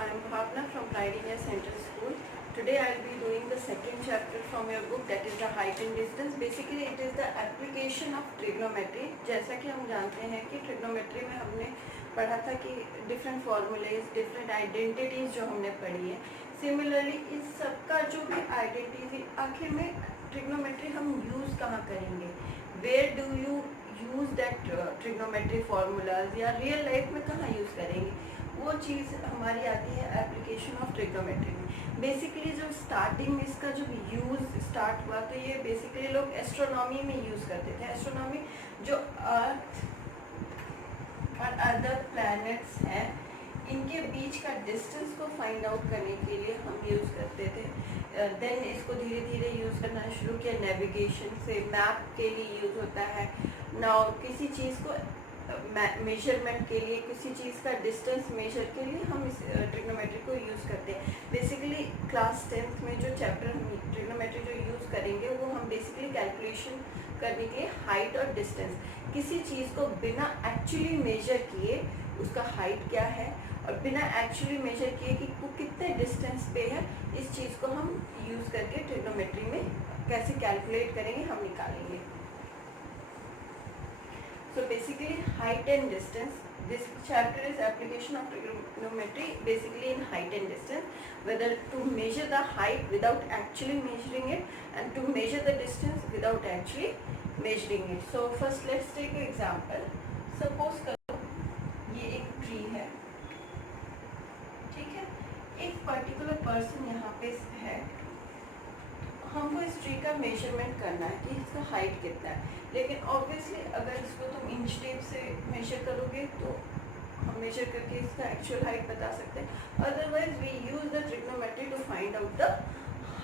I am Bhavna from Pride India Central School. Today I will be doing the second chapter from your book, that is the height and distance. Basically it is the application of trigonometry. जैसा कि हम जानते हैं कि trigonometry में हमने पढ़ा था कि different formulas, different identities जो हमने पढ़ी है. Similarly इस सबका जो भी identity आखिर में trigonometry हम use कहाँ करेंगे? Where do you use that trigonometry formulas या real life में कहाँ use करेंगे? वो चीज़ हमारी आती है एप्लीकेशन ऑफ ट्रिग्नोमेट्री में. बेसिकली जो स्टार्टिंग में इसका जो यूज़ स्टार्ट हुआ तो ये बेसिकली लोग एस्ट्रोनॉमी में यूज़ करते थे. एस्ट्रोनॉमी जो अर्थ और अदर प्लैनेट्स हैं इनके बीच का डिस्टेंस को फाइंड आउट करने के लिए हम यूज़ करते थे. देन इसको धीरे धीरे यूज़ करना शुरू किया. नेविगेशन से मैप के लिए यूज़ होता है. नाउ किसी चीज़ को मेजरमेंट के लिए, किसी चीज़ का डिस्टेंस मेजर के लिए हम इस ट्रिग्नोमेट्री को यूज़ करते हैं. बेसिकली क्लास 10th में जो चैप्टर हम ट्रिग्नोमेट्री जो यूज़ करेंगे वो हम बेसिकली कैलकुलेशन करने के लिए हाइट और डिस्टेंस, किसी चीज़ को बिना एक्चुअली मेजर किए उसका हाइट क्या है और बिना एक्चुअली मेजर किए कि वो कितने डिस्टेंस पे है, इस चीज़ को हम यूज़ करके ट्रिग्नोमेट्री में कैसे कैलकुलेट करेंगे हम निकालेंगे. So basically height and distance, this chapter is application of trigonometry basically in height and distance, whether to measure the height without actually measuring it and to measure the distance without actually measuring it. So first let's take an example. Suppose करो ये एक tree है, ठीक है, एक particular person यहाँ पे है, हमको इस ट्री का मेजरमेंट करना है कि इसका हाइट कितना है. लेकिन ऑब्वियसली अगर इसको तुम इंच टेप से मेजर करोगे तो हम मेजर करके इसका एक्चुअल हाइट बता सकते हैं. Otherwise we use the trigonometry to find out the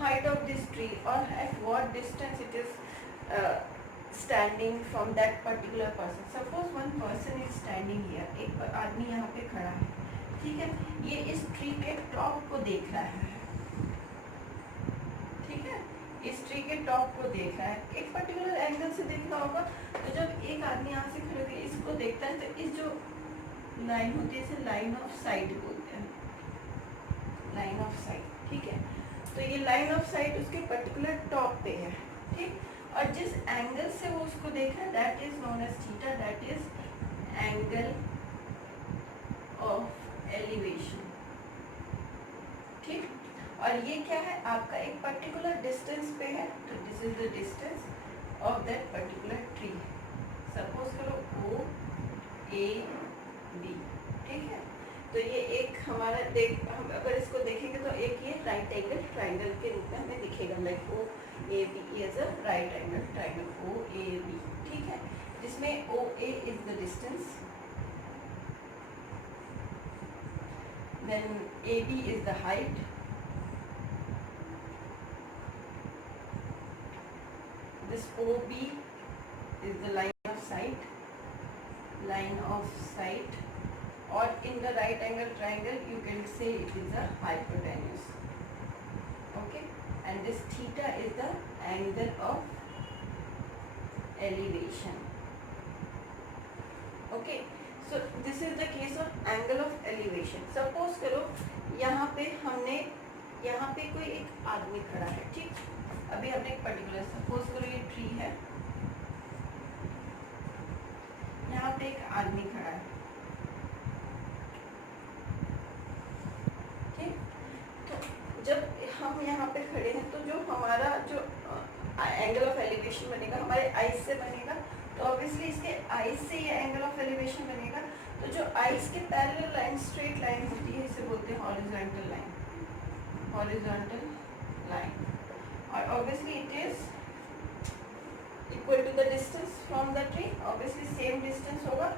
height of this tree और at what distance it is standing from that particular person. Suppose one person is standing here, एक आदमी यहाँ पे खड़ा है, ठीक है, ये इस ट्री के टॉप को देख रहा है, ठीक है, इस ट्री के टॉप को देख रहा है, एक पर्टिकुलर एंगल से देख रहा होगा. तो जब एक आदमी यहाँ से खड़े होकर इसको देखता है तो इस जो लाइन होती है इसे लाइन ऑफ साइट बोलते हैं, लाइन ऑफ साइट, ठीक है. तो ये लाइन ऑफ साइट उसके पर्टिकुलर टॉप पे है, ठीक, और जिस एंगल से वो उसको देख रहा है that is known as theta, that is angle of elevation, ठीक. और ये क्या है, आपका एक पर्टिकुलर डिस्टेंस पे है, तो this is the distance of that particular tree. Suppose करो ओ ए बी, ठीक है. तो ये एक हमारा हम अगर इसको देखेंगे तो एक ये राइट एंगल ट्राइंगल के रूप में हमें दिखेगा, like O A B is a right angle triangle O A B, ठीक है, जिसमें O A is the distance, then A B is the height, this OB is the line of sight, or in the right angle triangle you can say it is a hypotenuse, okay, and this theta is the angle of elevation, okay. So this is the case of angle of elevation. Suppose करो यहाँ पे हमने यहाँ पे कोई एक आदमी खड़ा है, ठीक, अभी हमने एक पर्टिकुलर सपोज करो ये ट्री है, यहाँ पे एक आदमी खड़ा है, ठीक. तो जब हम यहाँ पे खड़े हैं तो जो हमारा जो एंगल ऑफ एलिवेशन बनेगा हमारे आईज से बनेगा, तो ऑब्वियसली इसके आईज से ये एंगल ऑफ एलिवेशन बनेगा. तो जो आईज के पैरेलल लाइन स्ट्रेट लाइन होती है इसे बोलते हैं हॉरिजॉन्टल लाइन, हॉरिजॉन्टल लाइन. और obviously it is equal to the distance from the tree, obviously same distance होगा,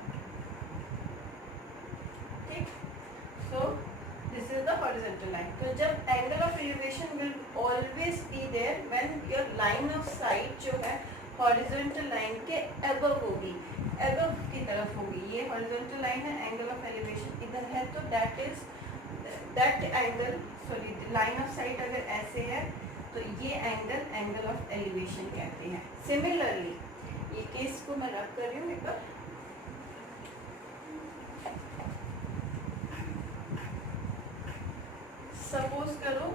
ठीक. So this is the horizontal line. तो जब angle of elevation will always be there when your line of sight जो है horizontal line के above होगी, above की तरफ होगी. ये horizontal line है, angle of elevation इधर है, तो that is that angle, sorry, line of sight अगर ऐसे है तो ये एंगल ऑफ एलिवेशन कहते हैं. सिमिलरली ये केस को मैं रब कर रही हूँ एक बार. सपोज करो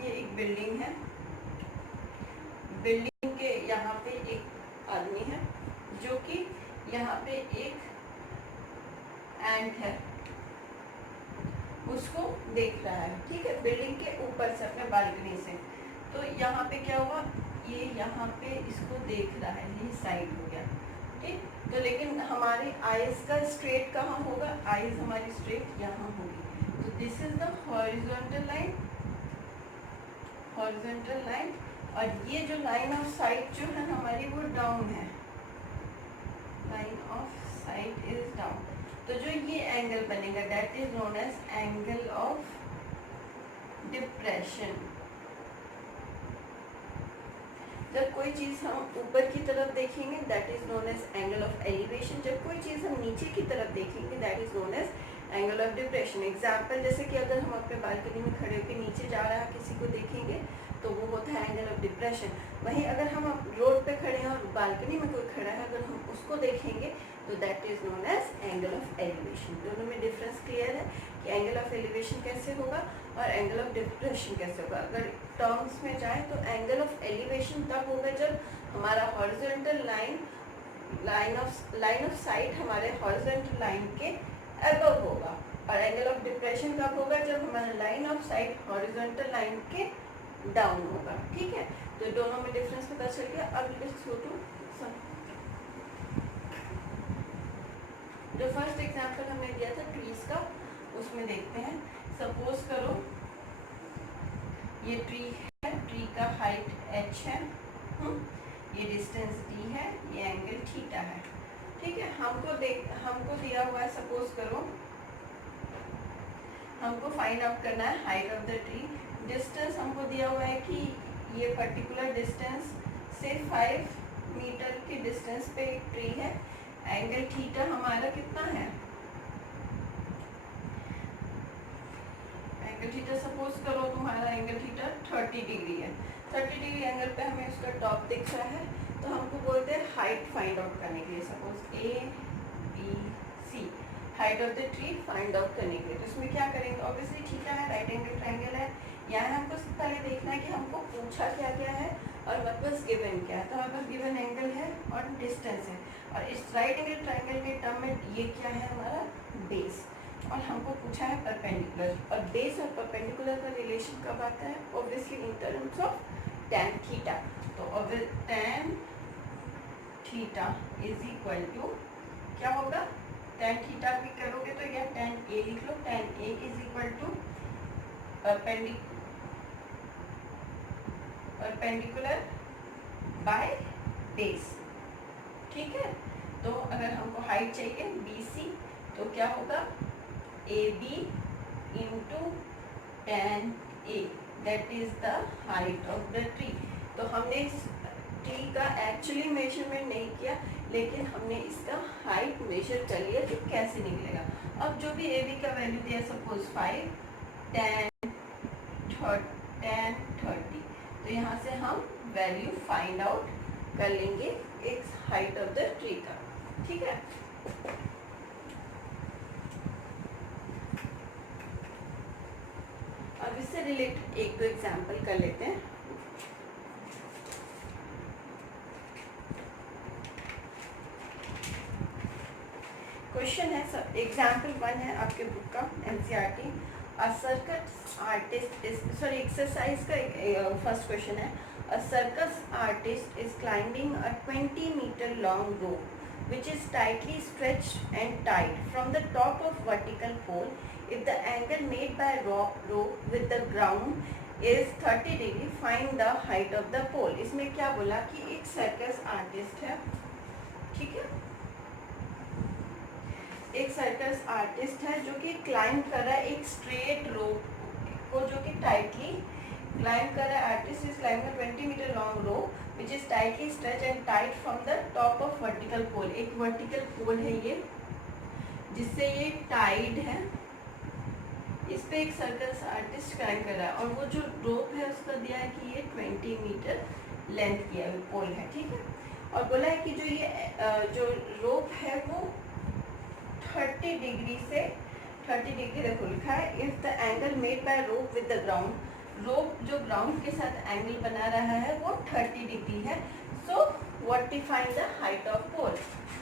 ये एक बिल्डिंग है, बिल्डिंग के यहाँ पे एक आदमी है जो कि यहाँ पे एक एंट है, उसको देख रहा है, ठीक है, बिल्डिंग के ऊपर से अपने बालकनी से। तो यहाँ पे क्या हुआ, ये यहाँ पे इसको देख रहा है, ये साइड हो गया, ठीक। तो लेकिन हमारी आईज का स्ट्रेट कहाँ होगा, आईज हमारी स्ट्रेट यहाँ होगी। तो this is the horizontal line, horizontal line, और ये जो लाइन ऑफ साइट जो है हमारी वो डाउन है, line of sight is down. तो जो ये एंगल बनेगा that is known as angle of depression. जब कोई चीज हम ऊपर की तरफ देखेंगे that is known as angle of elevation, जब कोई चीज हम नीचे की तरफ देखेंगे that is known as angle of depression. Example जैसे कि अगर हम अपने बालकनी में खड़े होकर नीचे जा रहा है किसी को देखेंगे तो वो होता है एंगल ऑफ डिप्रेशन। वहीं अगर हम रोड पे खड़े हैं और बालकनी में कोई खड़ा है, अगर हम उसको देखेंगे तो that is known as angle of elevation. दोनों में डिफरेंस क्लियर है कि एंगल ऑफ एलिवेशन कैसे होगा और एंगल ऑफ डिप्रेशन कैसे होगा। अगर टर्म्स में जाए तो एंगल ऑफ एलिवेशन तब होगा जब हमारा हॉरिजॉन्टल लाइन ऑफ साइट हमारे हॉरिजॉन्टल लाइन के अबव होगा, और एंगल ऑफ डिप्रेशन कब होगा जब हमारा line of site horizontal line के डाउन होगा, ठीक है। तो दोनों में डिफरेंस पता चल गया। अब लेट्स गो टू सम। जो फर्स्ट एग्जांपल हमने दिया था ट्रीज का, उसमें देखते हैं। सपोज करो ये ट्री है, ट्री का हाइट h है, ये डिस्टेंस d है, ये एंगल थीटा है, ठीक है। हमको दिया हुआ है, सपोज करो हमको फाइंड आउट करना है height of the tree. Distance हमको दिया हुआ है कि ये पर्टिकुलर डिस्टेंस से 5 मीटर की डिस्टेंस पे एक ट्री है। एंगल थीटा हमारा कितना है, एंगल थीटा सपोज करो तुम्हारा एंगल थीटा 30 डिग्री है। 30 डिग्री एंगल पे हमें उसका टॉप दिख रहा है, तो हमको बोलते हैं हाइट फाइंड आउट करने के लिए। Suppose A B C, height of the tree find out करने के लिए। तो इसमें क्या करेंगे, ऑब्वियसली थीटा है, राइट एंगल ट्रायंगल है। यहाँ हमको पहले देखना है कि हमको पूछा क्या क्या है और हमारे पास गिवन क्या है। तो हमारे पास गिवन एंगल है और डिस्टेंस है, और इस राइट एंगल ट्रायंगल के टर्म में ये क्या है हमारा बेस, और हमको पूछा है परपेंडिकुलर। और बेस और परपेंडिकुलर का रिलेशन कब आता है, obviously in terms of tan theta. तो tan theta is equal to क्या होगा, tan थीटा भी करोगे तो यह tan a लिख लो। tan a is equal to perpendicular by base, ठीक है। तो अगर हमको हाइट चाहिए BC, तो क्या होगा AB into tan A, that is the height of the tree. तो हमने इस ट्री का एक्चुअली मेजरमेंट नहीं किया, लेकिन हमने इसका हाइट मेजर कर लिया। तो कैसे निकलेगा, अब जो भी AB का वैल्यू दिया, सपोज 5 tan 30, तो यहाँ से हम वैल्यू फाइंड आउट कर लेंगे एक हाइट ऑफ द ट्री का, ठीक है। अब इससे रिलेटेड एक दो एग्जाम्पल कर लेते हैं। क्वेश्चन है, सब एग्जाम्पल 1 है आपके बुक का NCERT। A circus artist is, sorry, exercise का फर्स्ट क्वेश्चन है। A circus artist is climbing a 20-meter long rope which is tightly stretched and tied from the top of vertical pole. If the angle made by rope with the ground is 30 degree, find the height of the pole. इसमें क्या बोला कि एक circus artist है, ठीक है, एक circus artist है जो कि क्लाइंब कर रहा है एक स्ट्रेट रोप को, जो कि टाइटली क्लाइंब कर रहा है। Artist is climbing 20 metre long rope which is tightly stretch and tight from the top of vertical pole. एक वर्टिकल पोल है ये, जिससे ये टाइड है, इस पे एक सर्कस आर्टिस्ट क्लाइंब कर रहा है, और वो जो रोप है उसका दिया है कि ये 20 मीटर लेंथ की है, पोल है, ठीक है। और बोला है कि जो ये जो रोप है वो 30 डिग्री से 30 डिग्री देखो लिखा है if the angle made by rope with the ground, rope जो ग्राउंड के साथ एंगल बना रहा है वो 30 डिग्री है। So what define the height of pole,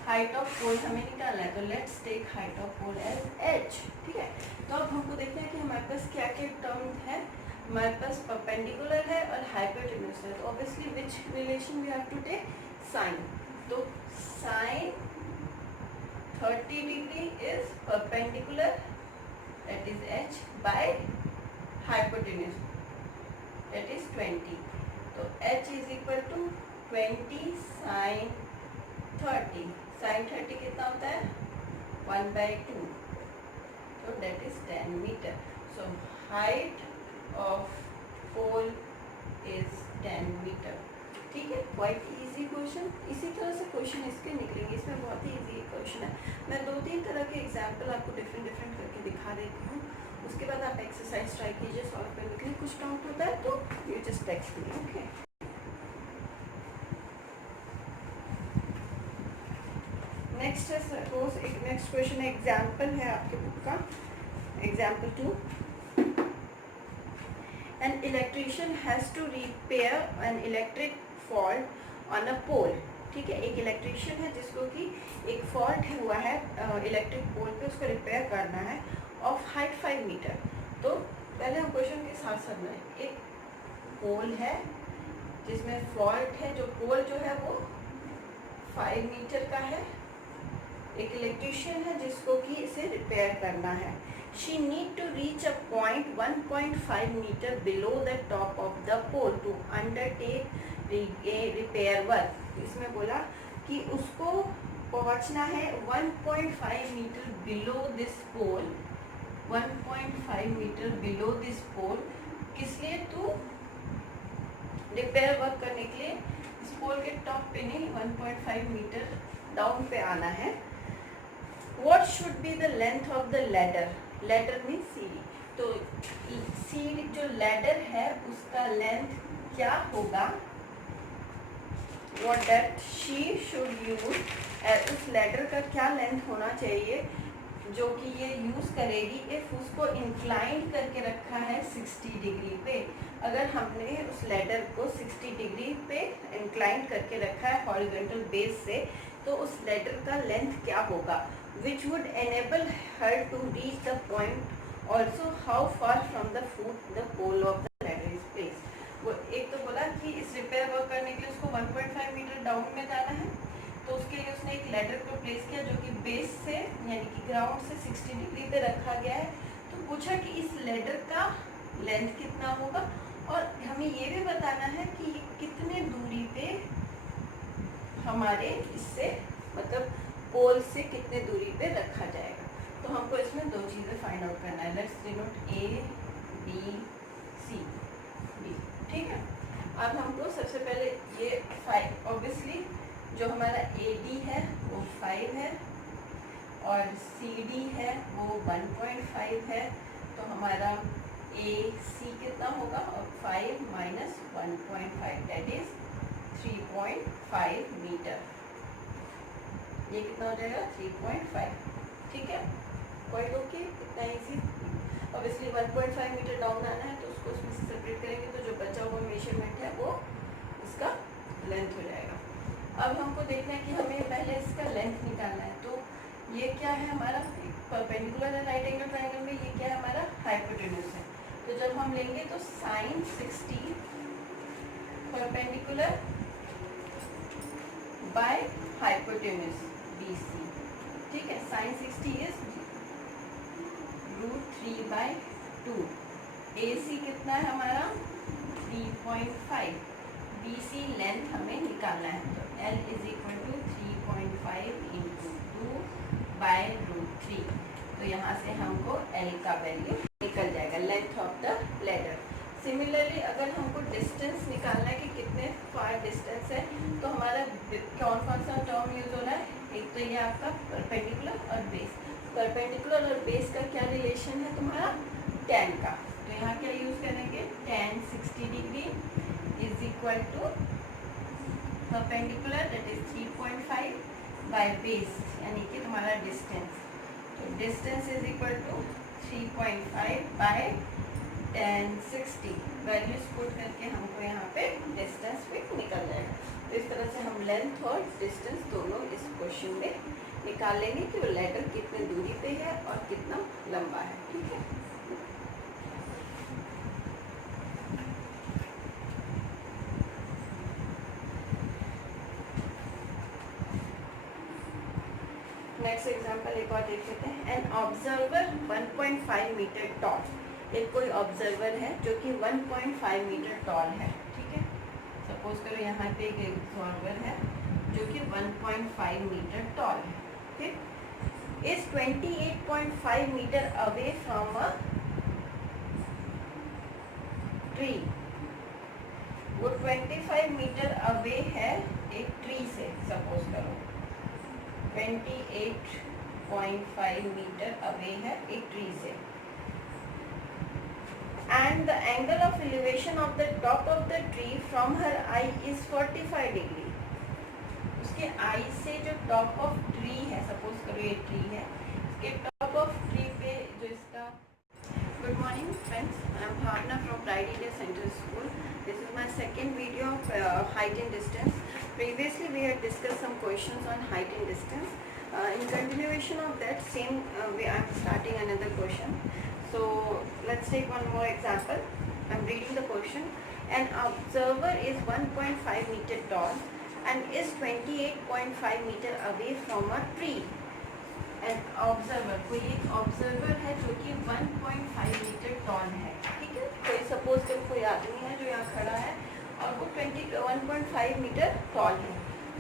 height of pole हमें निकालना है, तो let's take height of pole as h। ठीक है, तो अब हमको देखना है कि हमारे पास क्या क्या टर्म है, हमारे पास परपेंडिकुलर है और हाइपोटेन्यूज है, तो obviously which relation we have to take, sine. तो sine 30 degree is perpendicular that is h by hypotenuse that is 20, तो h is equal to 20 sin 30, sin 30 कितना होता है 1/2, so that is 10 meter। so height of pole is 10 meter। ठीक है, quite easy question. इसी तरह से क्वेश्चन इसके निकलेंगे, इसमें बहुत ही इजी क्वेश्चन है। मैं 2-3 तरह के एग्जाम्पल आपको डिफरेंट करके दिखा देती हूँ, उसके बाद आप एक्सरसाइज ट्राई कीजिए सॉल्व करने के लिए। कुछ डाउट होता है तो you just text me, okay. Next है सपोज एक नेक्स्ट क्वेश्चन है, एग्जाम्पल है आपके बुक का, example 2। An electrician has to repair an electric fault on a pole। ठीक है, एक इलेक्ट्रिशियन है जिसको कि एक फॉल्ट हुआ है इलेक्ट्रिक पोल पे, उसको रिपेयर करना है, ऑफ हाइट 5 मीटर। तो पहले हम क्वेश्चन के साथ समझें, एक पोल है जिसमें फॉल्ट है, जो पोल जो है वो 5 मीटर का है, एक इलेक्ट्रिशियन है जिसको कि इसे रिपेयर करना है। She need to reach a point 1.5 meter below the top of the pole to undertake repair work। इसमें बोला कि उसको पहुंचना है 1.5 meter below this pole, 1.5 meter below this pole, किस लिए, टू रिपेयर वर्क करने के लिए इस पोल के टॉप पे नहीं 1.5 मीटर डाउन पे आना है। What should be the length of the ladder? Ladder means सीढ़ी, तो सीढ़ी जो लैडर है उसका लेंथ क्या होगा, what that she should use, उस लैडर का क्या लेंथ होना चाहिए जो कि ये यूज़ करेगी इफ़ उसको इंक्लाइन करके रखा है 60 डिग्री पे। अगर हमने उस लैडर को 60 डिग्री पे इंक्लाइन करके रखा है हॉरिजॉन्टल बेस से, तो उस लैडर का लेंथ क्या होगा, which would enable her to reach the point, also how far from the foot the pole of the ladder is placed। वो एक तो बोला कि इस रिपेयर वर्क करने के लिए उसको 1.5 मीटर डाउन में जाना है, तो उसके लिए उसने एक लैडर को प्लेस किया जो कि बेस से यानी कि ग्राउंड से 60 डिग्री पे रखा गया है। तो पूछा कि इस लैडर का लेंथ कितना होगा और हमें ये भी बताना है कि ये कितने दूरी पे हमारे इससे मतलब पोल से कितने दूरी पे रखा जाएगा। तो हमको इसमें 2 चीज़ें फाइंड आउट करना है। Let's denote A B C D। ठीक है, अब हमको सबसे पहले ये 5 ऑब्वियसली जो हमारा AD है वो 5 है और CD है वो 1.5 है, तो हमारा AC कितना होगा, और 5 माइनस 1.5 दैट इज 3.5 मीटर। ये कितना हो जाएगा 3.5। ठीक है, पॉइंट ओके, इतना इजी। ऑब्वियसली 1.5 मीटर डाउन आना है तो उसको उसमें से सेपरेट करेंगे तो जो बचा हुआ मेजरमेंट है वो इसका लेंथ हो जाएगा। अब हमको देखना है कि हमें पहले इसका लेंथ निकालना है। तो ये क्या है हमारा परपेंडिकुलर है राइट एंगल ट्रायंगल में, ये क्या है हमारा हाइपोटेन्यूज है। तो जब हम लेंगे तो sine 60 perpendicular by hypotenuse BC। ठीक है, साइन 60 इज √3/2। AC कितना है हमारा 3.5, BC लेंथ हमें निकालना है, तो L is equal to 3.5 into 2/√3। तो यहाँ से हमको L का वैल्यू निकल जाएगा, length of the ladder. Similarly अगर हमको डिस्टेंस निकालना है कि कितने फार डिस्टेंस है, तो हमारा कौन सा टर्म यूज हो रहा है, एक तो ये आपका परपेंडिकुलर और बेस। परपेंडिकुलर और बेस का क्या रिलेशन है तुम्हारा, tan का, तो यहाँ क्या यूज करेंगे, tan 60 degree is equal to perpendicular that is 3.5 by base यानी कि तुम्हारा डिस्टेंस, तो distance is equal to 3.5 by 1060। Values put करके हमको यहाँ पे डिस्टेंस भी निकल जाएगा। तो इस तरह से हम लेंथ और डिस्टेंस दोनों इस क्वेश्चन में निकाल लेंगे कि वो लेटर कितने दूरी पे है और कितना लंबा है। ठीक है, नेक्स्ट एग्जांपल एक और देख लेते हैं। An observer 1.5 metre tall. एक कोई ऑब्जर्वर है जो कि 1.5 मीटर टॉल है। ठीक है, सपोज करो यहाँ पे एक ऑब्जर्वर है जो कि 1.5 मीटर टॉल है। ठीक, is 28.5 metre away from a tree. वो 25 मीटर अवे है एक ट्री से, सपोज करो 28.5 मीटर अवे है एक ट्री से। And the angle of elevation of the top of the tree from her eye is 45 degree. उसके आई से जो टॉप ऑफ ट्री है, सपोज करो ये ट्री है, इसके टॉप ऑफ ट्री पे जो इसका। Good morning friends, I am Bhavana from Pride India Central School. This is my second video of height and distance. Previously we had discussed some questions on height and distance. In continuation of that same I am starting another question. So let's take one more example. I am reading the question. An observer is 1.5 meter tall and is 28.5 meter away from a tree. An observer, कोई एक observer है जो कि 1.5 metre toll है। ठीक है, कोई suppose करो कोई आदमी है जो यहाँ खड़ा है और वो 1.5 मीटर टॉल है,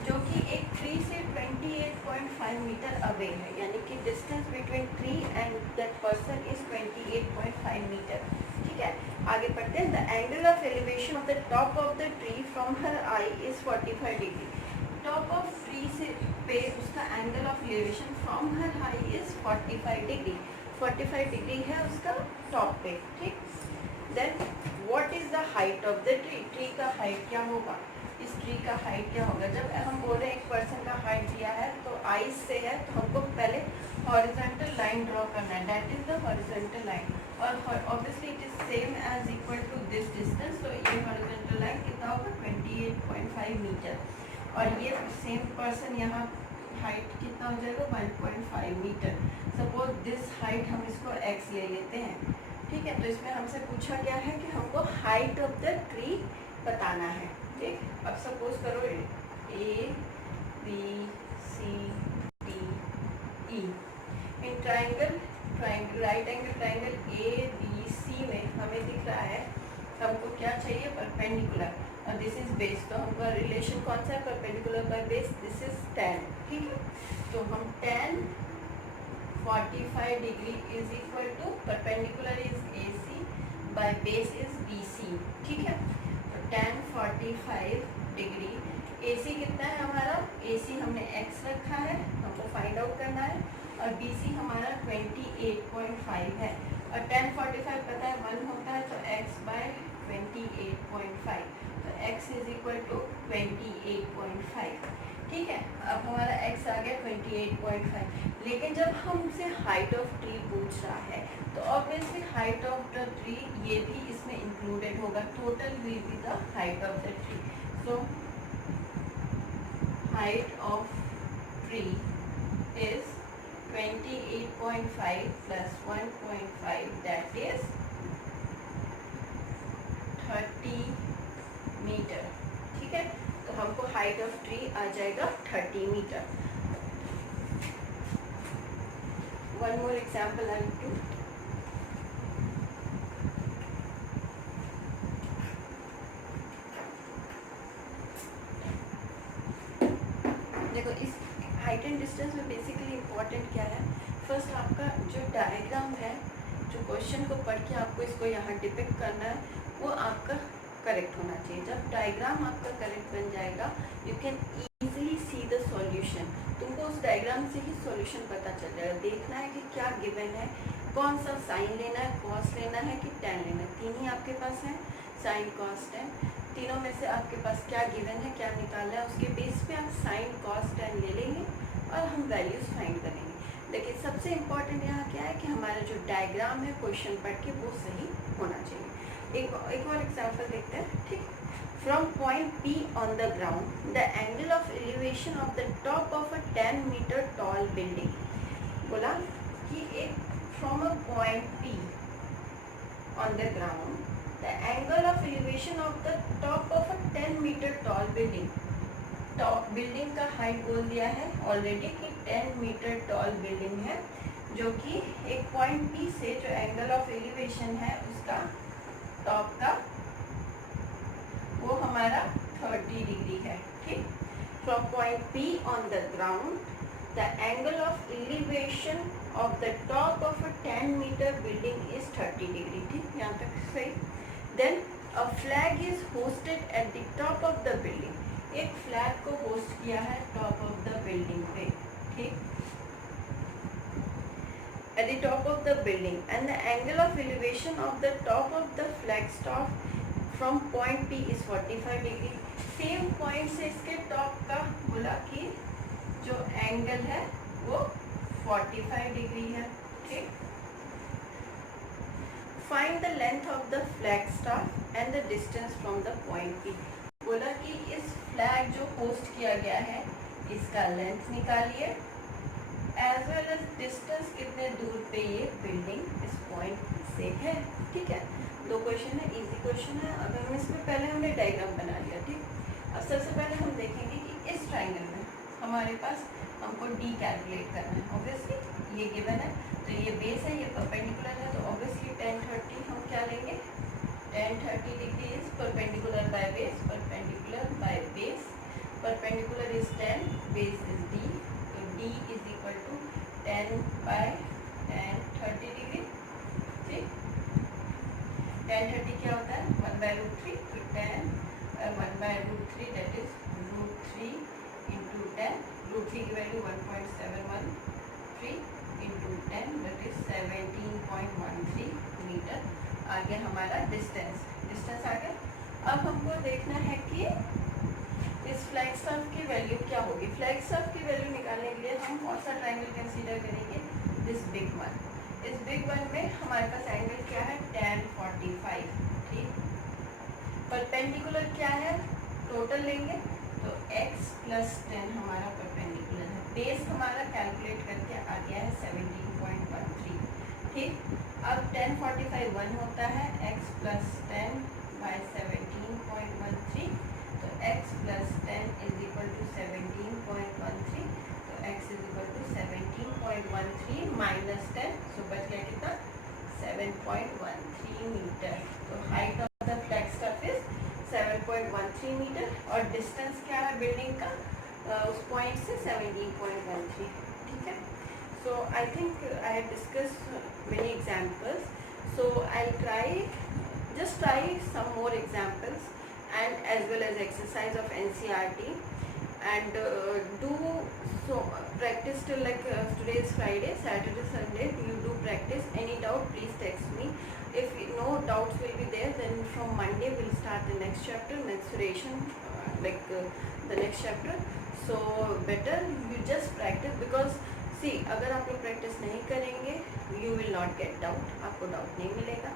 जो कि एक ट्री से 28.5 मीटर अवे है, यानी कि distance between tree and that person is 28.5 metre. ठीक है, आगे पढ़ते हैं। The angle of elevation of the top of the tree from her eye is 45 degree. Top of tree से पे उसका angle of elevation from her eye is 45 degree. 45 degree है उसका टॉप पे। ठीक, then what is the height of the tree. Tree का height क्या होगा, इस ट्री का हाइट क्या होगा। जब हम बोल रहे हैं एक पर्सन का हाइट दिया है तो आइज से है, तो हमको पहले हॉरिजॉन्टल लाइन ड्रॉ करना है, that is the horizontal line. और obviously it is same as equal to this distance. तो ये हॉरिजॉन्टल लाइन कितना होगा 28.5 मीटर, और ये सेम पर्सन यहाँ हाइट कितना हो जाएगा 1.5 मीटर। सपोज दिस हाइट हम इसको x ले लेते हैं। ठीक है, तो इसमें हमसे पूछा गया है कि हमको हाइट ऑफ द ट्री बताना है। ठीक, अब सपोज करो A B C D E in triangle right angle triangle A B C में हमें दिख रहा है हमको क्या चाहिए, परपेंडिकुलर, और दिस इज बेस। तो हमको रिलेशन कौन सा है, perpendicular by base, this is tan। ठीक है, तो हम tan 45 degree is equal to perpendicular is AC by base is BC। ठीक है, तो tan 45 डिग्री, AC कितना है हमारा, AC हमने x रखा है, हमको फाइंड आउट करना है, और BC हमारा 28.5 है, और tan 45 पता है 1 होता है, तो x बाय 28.5, तो x इज इक्वल टू 28.5। ठीक है, अब हमारा x आ गया 28.5। लेकिन जब हमसे हाइट ऑफ ट्री पूछ रहा है तो obviously height of the tree ये भी इसमें इंक्लूडेड होगा, total will be the height of the tree. So height of tree is 28.5 plus 1.5 that is 30 metre. ठीक है, तो हमको हाइट ऑफ ट्री आ जाएगा 30 metre. One more example I will do. देखो इस हाइट एंड डिस्टेंस में बेसिकली इम्पोर्टेंट क्या है, फर्स्ट आपका जो डायग्राम है, जो क्वेश्चन को पढ़ के आपको इसको यहाँ डिपिक्ट करना है, वो आपका करेक्ट होना चाहिए। जब डायग्राम आपका करेक्ट बन जाएगा you can easily see the solution. तुमको उस डायग्राम से ही सॉल्यूशन पता चल जाएगा। देखना है कि क्या गिवन है, कौन सा साइन लेना है, कॉस लेना है कि tan लेना है, तीन ही आपके पास है, साइन कॉस tan। तीनों में से आपके पास क्या गिवन है, क्या निकालना है, उसके बेस पे आप साइन कॉस tan ले लेंगे और हम वैल्यूज़ फाइंड करेंगे। लेकिन सबसे इम्पॉर्टेंट यहाँ क्या है कि हमारा जो डायग्राम है क्वेश्चन पढ़ के वो सही होना चाहिए। एक और एग्जांपल देखते हैं, ठीक। From point P on the ground the angle of elevation of the top of a 10 metre tall building. बोला कि एक from a point P on the ground the angle of elevation of the top of a 10 meter tall building। Top building का height बोल दिया है already कि 10 metre tall building है, जो कि एक पॉइंट P से जो एंगल ऑफ एलिवेशन है उसका टॉप का वो हमारा 30 डिग्री है, ठीक। From point P on the ground the angle of elevation of the top of a 10 meter building is 30 degree, ठीक, यहाँ तक सही। Then a flag is hosted at the top of the building। एक flag को host किया है top of the building पे, ठीक, at the top of the building and the angle of elevation of the top of the flag staff from point P is 45 degree। Same point से इसके top का बोला कि जो एंगल है वो 45 डिग्री है, ठीक। Find the length of the flag staff and the distance from the point P. बोला कि इस फ्लैग जो पोस्ट किया गया है इसका लेंथ निकालिए एज वेल एज डिस्टेंस कितने दूर पे ये बिल्डिंग इस पॉइंट से है, ठीक है। दो क्वेश्चन है, इजी क्वेश्चन है। अगर हम इसमें पहले हमने डायग्राम बना लिया, ठीक। अब सबसे पहले हम देखेंगे कि इस ट्राइंगल में हमारे पास हमको डी कैलकुलेट करना है। ऑब्वियसली ये गिवन है तो ये बेस है, ये परपेंडिकुलर है, तो ऑब्वियसली tan 30 हम क्या लेंगे, tan 30 degree is perpendicular by base, perpendicular by base, perpendicular is 10, base is d, तो d is equal to 10 by tan 30 degree, ठीक। tan 30 क्या होता है 1/√3, तो tan 1/√3 दैट इज √3 इंटू 10, √3 की value 1.713 into 10 that is 17.13 meter. आ गया हमारा डिस्टेंस आ गया। अब हमको देखना है कि इस फ्लैग स्टाफ की वैल्यू क्या होगी। फ्लैग स्टाफ की वैल्यू निकालने के लिए हम कौन सा ट्राइंगल कंसीडर करेंगे, दिस बिग वन। इस बिग वन में हमारे पास एंगल क्या है tan 45, ठीक। परपेंडिकुलर क्या है, टोटल लेंगे तो x प्लस 10 हमारा परपेंडिकुलर है। बेस हमारा कैलकुलेट करके आ गया है 17.13, ठीक। अब tan 45 1 होता है, x प्लस 10 बाय 17.13, तो x plus 10 is equal to 17.13, तो x is equal to 17.13 minus 10, so बच गया कितना 7.13 मीटर। तो height of the flag staff is 7.13 metre और डिस्टेंस क्या है बिल्डिंग का उस पॉइंट से 17.13, ठीक है। So I think I have discuss many examples, so I just try some more examples and as well as exercise of NCERT and do so practice till like today is Friday, Saturday, Sunday you do practice. Any doubt please text me. If no doubts will be there, then from Monday we'll start the next chapter, menstruation, the next chapter. So better you just practice because see अगर आप लोग practice नहीं करेंगे you will not get doubt, आपको doubt नहीं मिलेगा।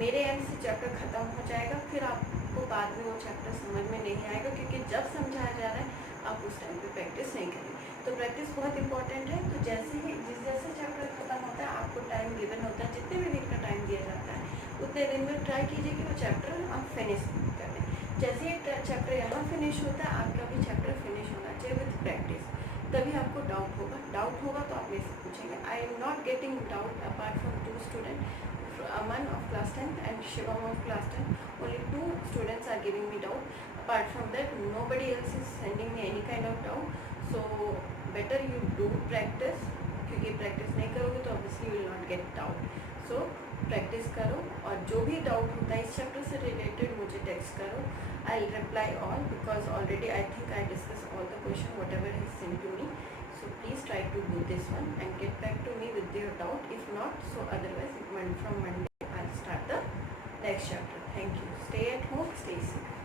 मेरे and से चैप्टर ख़त्म हो जाएगा, फिर आपको बाद में वो चैप्टर समझ में नहीं आएगा क्योंकि जब समझाया जा रहा है आप उस टाइम पे प्रैक्टिस नहीं करेंगे। तो प्रैक्टिस बहुत इंपॉर्टेंट है। तो जैसे ही जैसे चैप्टर ख़त्म होता है आपको टाइम गिवन होता है, जितने भी दिन का टाइम दिया जाता है उतने दिन में ट्राई कीजिए कि वो चैप्टर आप फिनिश कर दें। जैसे ही चैप्टर यहाँ फिनिश होता है आपका भी चैप्टर फिनिश होना चाहिए विथ प्रैक्टिस, तभी आपको डाउट होगा। डाउट होगा तो आप मेरे से पूछेंगे। I am not getting doubt apart from 2 student, Aman of class 10 and Shivam of class 10. Only 2 students are giving me doubt. Apart from that, nobody else is sending me any kind of doubt. So better you do practice, क्योंकि practice नहीं करोगे तो obviously you will not get doubt. So practice करो और जो भी doubt होता है इस chapter से related मुझे text करो. I'll reply all because already I think I discussed all the question whatever is sent to me. So please try to do this one and get back to me with your doubt. If not, so otherwise from Monday I'll start the next chapter. Thank you. Stay at home, stay safe.